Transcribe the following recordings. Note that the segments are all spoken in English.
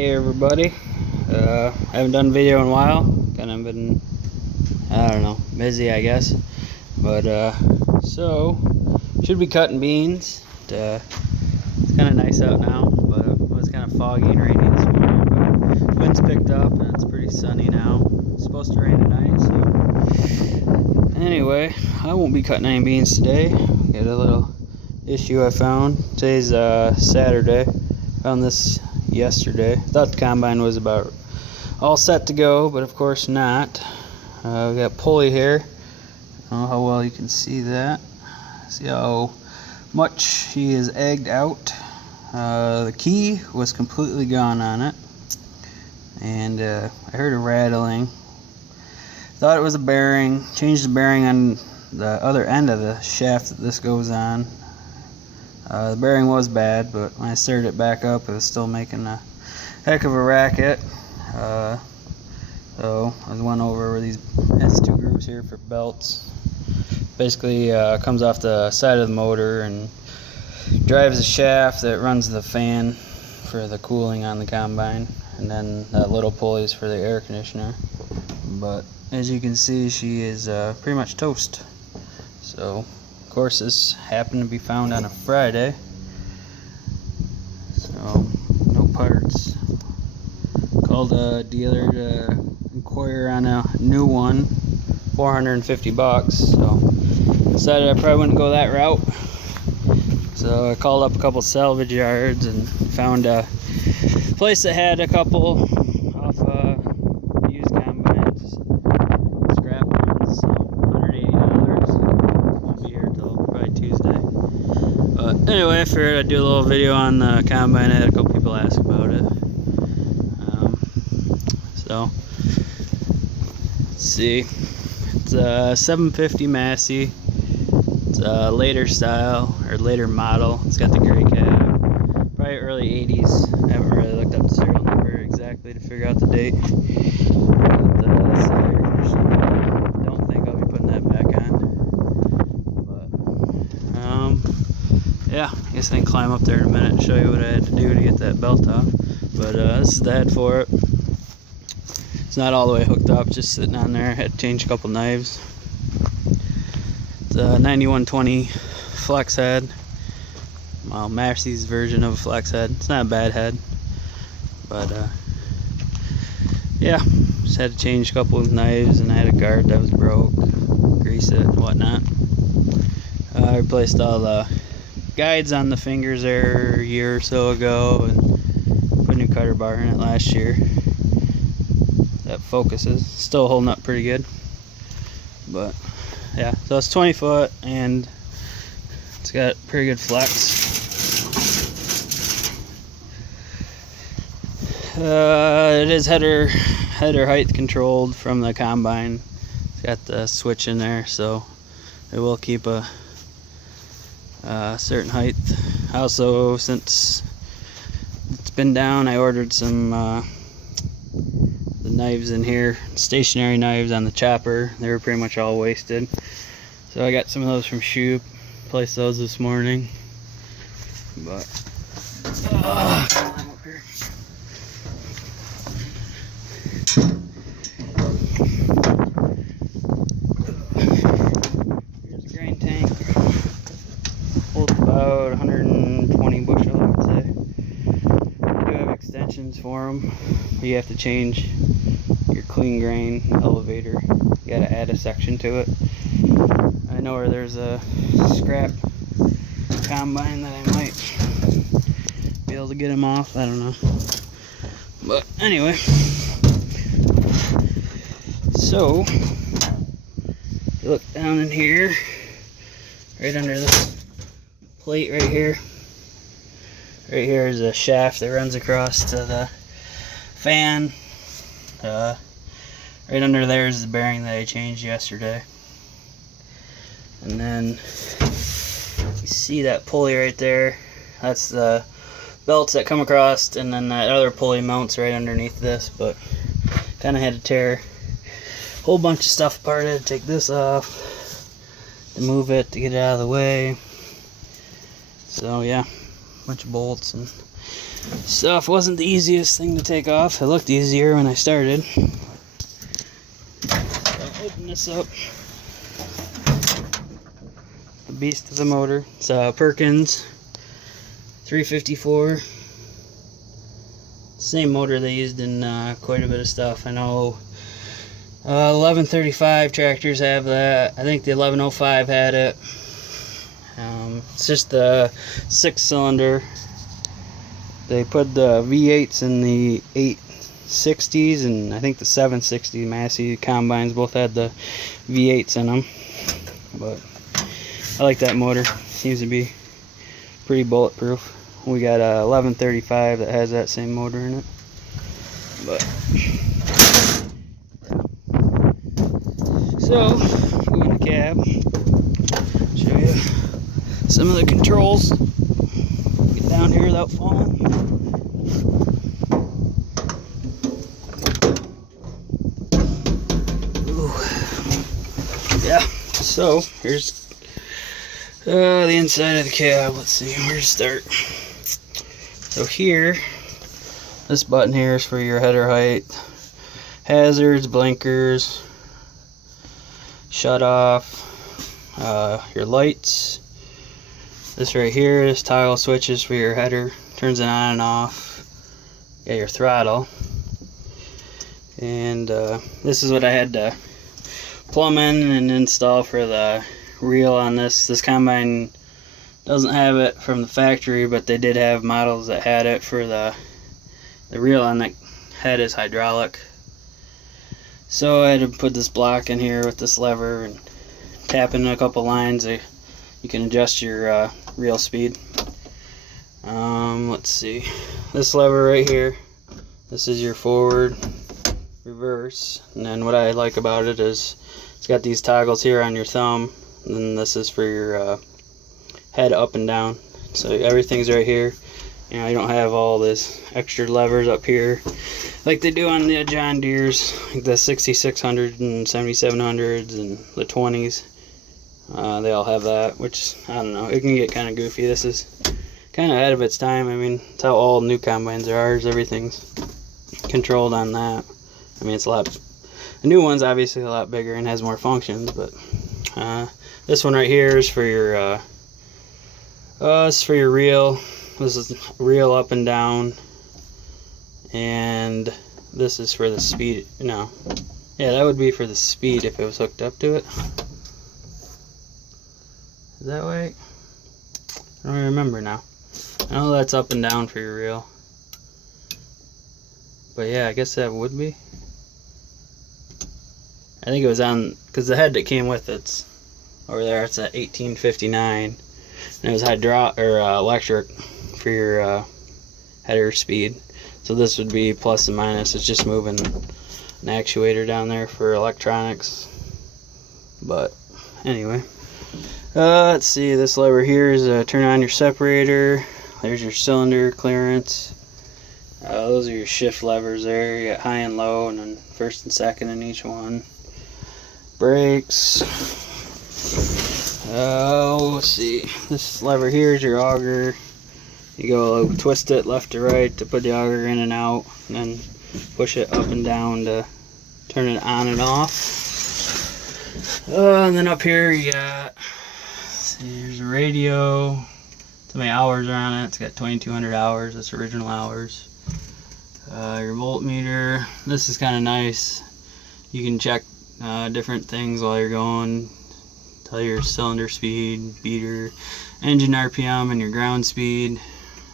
Hey everybody, I haven't done a video in a while, kind of been, I don't know, busy I guess, but so, should be cutting beans. It's kind of nice out now, but it was kind of foggy and rainy this morning, but wind's picked up and it's pretty sunny now. It's supposed to rain tonight, so anyway, I won't be cutting any beans today. Got a little issue I found. Today's Saturday. Found this yesterday. Thought the combine was about all set to go, but of course not. We got pulley here. I don't know how well you can see that. See how much he is egged out. The key was completely gone on it, and I heard a rattling. Thought it was a bearing. Changed the bearing on the other end of the shaft that this goes on. The bearing was bad, but when I started it back up, it was still making a heck of a racket. So I went over where these has two grooves here for belts. Basically, comes off the side of the motor and drives the shaft that runs the fan for the cooling on the combine, and then that little pulley is for the air conditioner. But as you can see, she is pretty much toast. So of course, this happened to be found on a Friday, so no parts. Called a dealer to inquire on a new one, $450. So decided I probably wouldn't go that route. So I called up a couple salvage yards and found a place that had a couple off used combines, scrap ones. So $180. Won't be here till probably Tuesday. But anyway, I figured I'd do a little video on the combine. I had a couple people ask about it. So let's see. It's a 750 Massey. It's a later style, or later model. It's got the gray cab. Probably early 80s. I haven't really looked up the serial number exactly to figure out the date. But that's the air conditioner. Don't think I'll be putting that back on. But yeah, I guess I can climb up there in a minute and show you what I had to do to get that belt off. But this is the head for it. It's not all the way hooked up, just sitting on there. Had to change a couple knives. It's a 9120 flex head. Well, Massey's version of a flex head. It's not a bad head, but yeah, just had to change a couple of knives, and I had a guard that was broke, grease it and whatnot. I replaced all the guides on the fingers there a year or so ago, and put a new cutter bar in it last year. That focuses. Still holding up pretty good, but yeah, so it's 20 foot and it's got pretty good flex. It is header height controlled from the combine. It's got the switch in there, so it will keep a certain height. Also, since it's been down, I ordered some the knives in here, stationary knives on the chopper. They were pretty much all wasted, so I got some of those from Shoop. Placed those this morning, but climb up here. Here's a grain tank. Holds about 120 bushel, I would say. I do have extensions for them. You have to change your clean grain elevator. You gotta add a section to it. I know where there's a scrap combine that I might be able to get them off. I don't know. But anyway, so you look down in here, right under this plate right here. Right here is a shaft that runs across to the fan. Right under there is the bearing that I changed yesterday. And then you see that pulley right there. That's the belts that come across, and then that other pulley mounts right underneath this. But kind of had to tear a whole bunch of stuff apart. I had to take this off to move it, to get it out of the way. So yeah, bunch of bolts and stuff. Wasn't the easiest thing to take off. It looked easier when I started. I'll open this up. The beast of the motor. It's a Perkins 354. Same motor they used in quite a bit of stuff. I know 1135 tractors have that. I think the 1105 had it. It's just the 6-cylinder. They put the V8s in the 860s, and I think the 760 Massey combines both had the V8s in them. But I like that motor. Seems to be pretty bulletproof. We got a 1135 that has that same motor in it. But so go in the cab, show you some of the controls. Get down here without falling. Ooh. Yeah, so here's the inside of the cab. Let's see where to start. So here, this button here is for your header height, hazards, blinkers, shut off, your lights. This right here is toggle switches for your header, turns it on and off. Yeah, your throttle. And this is what I had to plumb in and install for the reel on this. This combine doesn't have it from the factory, but they did have models that had it. For the reel on the head is hydraulic. So I had to put this block in here with this lever and tap in a couple lines. You can adjust your reel speed. Let's see. This lever right here, this is your forward, reverse. And then what I like about it is it's got these toggles here on your thumb. And then this is for your head up and down. So everything's right here. You know, you don't have all this extra levers up here like they do on the John Deere's, like the 6600 and 7700s and the 20s. They all have that, which, I don't know, it can get kind of goofy. This is kind of ahead of its time. I mean, it's how all new combines are. Ours, everything's controlled on that. I mean, it's a lot, the new one's obviously a lot bigger and has more functions, but this one right here is for your it's for your reel. This is reel up and down, and this is for the speed. No, yeah, that would be for the speed if it was hooked up to it. Is that way? I don't remember now. I know that's up and down for your reel, but yeah, I guess that would be. I think it was on, because the head that came with it's over there. It's at 1859, and it was electric for your header speed. So this would be plus and minus. It's just moving an actuator down there for electronics. But anyway, let's see. This lever here is turn on your separator. There's your cylinder clearance. Those are your shift levers there. You got high and low, and then first and second in each one. Brakes. Let's see. This lever here is your auger. You go twist it left to right to put the auger in and out, and then push it up and down to turn it on and off. And then up here you got, there's a radio. How many hours are on it? It's got 2200 hours. That's original hours. Your voltmeter. This is kind of nice. You can check different things while you're going. Tell your cylinder speed, beater, engine RPM, and your ground speed.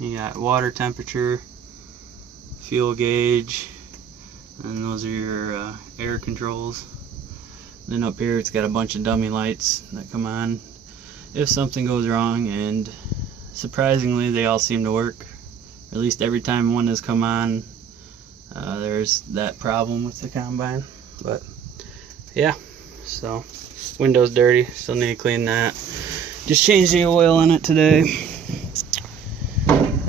You got water temperature, fuel gauge, and those are your air controls. Then up here it's got a bunch of dummy lights that come on if something goes wrong, and surprisingly they all seem to work. At least every time one has come on, there's that problem with the combine. But yeah, so window's dirty, still need to clean that. Just changed the oil in it today.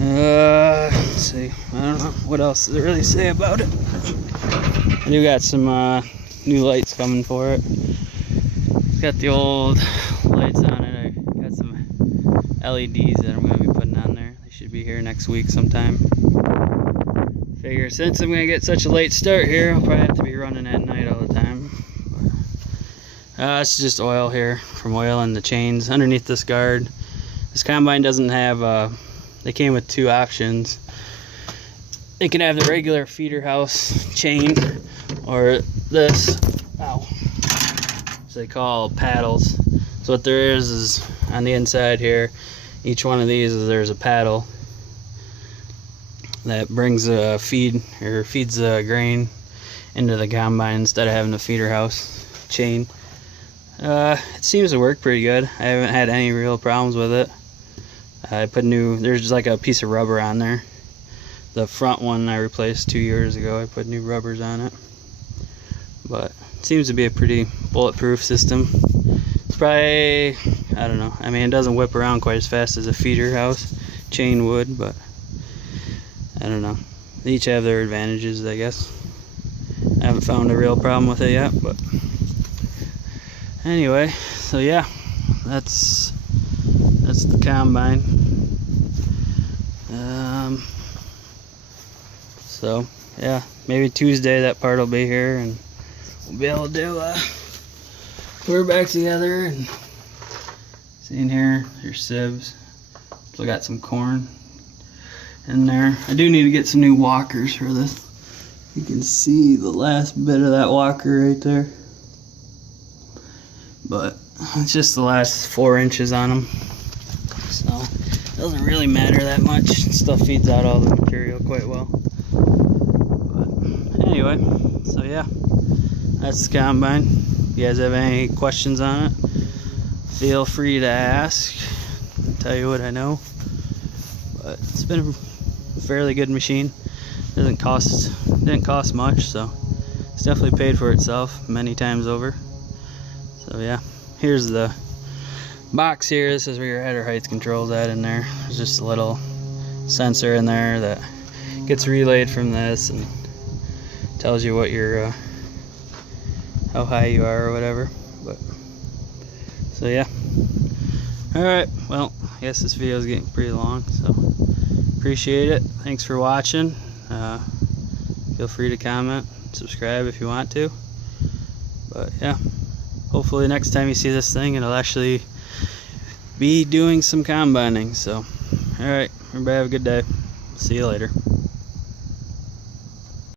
Let's see, I don't know what else does it really say about it. I do got some new lights coming for it. It's got the old lights on it. I got some LEDs that I'm going to be putting on there. They should be here next week sometime. Figure since I'm gonna get such a late start here, I'll probably have to be running at night all the time. It's just oil here from oiling the chains underneath this guard. This combine doesn't have, they came with two options. They can have the regular feeder house chain or this, ow, so they call paddles. So what there is on the inside here, each one of these there's a paddle that brings a feed or feeds the grain into the combine instead of having the feeder house chain. It seems to work pretty good. I haven't had any real problems with it. I put there's just like a piece of rubber on there. The front one I replaced 2 years ago. I put new rubbers on it. But it seems to be a pretty bulletproof system. It's probably, I don't know. I mean, it doesn't whip around quite as fast as a feeder house chain would, but I don't know. They each have their advantages, I guess. I haven't found a real problem with it yet, but anyway, so yeah, that's the combine. So yeah, maybe Tuesday that part will be here and we'll be able to put her back together. And see in here, there's sieves. Still got some corn in there. I do need to get some new walkers for this. You can see the last bit of that walker right there, but it's just the last 4 inches on them, so it doesn't really matter that much. It still feeds out all the material quite well. But anyway, so yeah, that's the combine. If you guys have any questions on it, feel free to ask. I'll tell you what I know. But it's been a fairly good machine. Didn't cost much, so it's definitely paid for itself many times over. So yeah, here's the box here. This is where your header height control's at in there. There's just a little sensor in there that gets relayed from this and tells you what your how high you are or whatever. But so yeah, all right, well, I guess this video is getting pretty long, so appreciate it. Thanks for watching. Feel free to comment, subscribe if you want to. But yeah, hopefully next time you see this thing, it'll actually be doing some combining. So alright, everybody have a good day. See you later.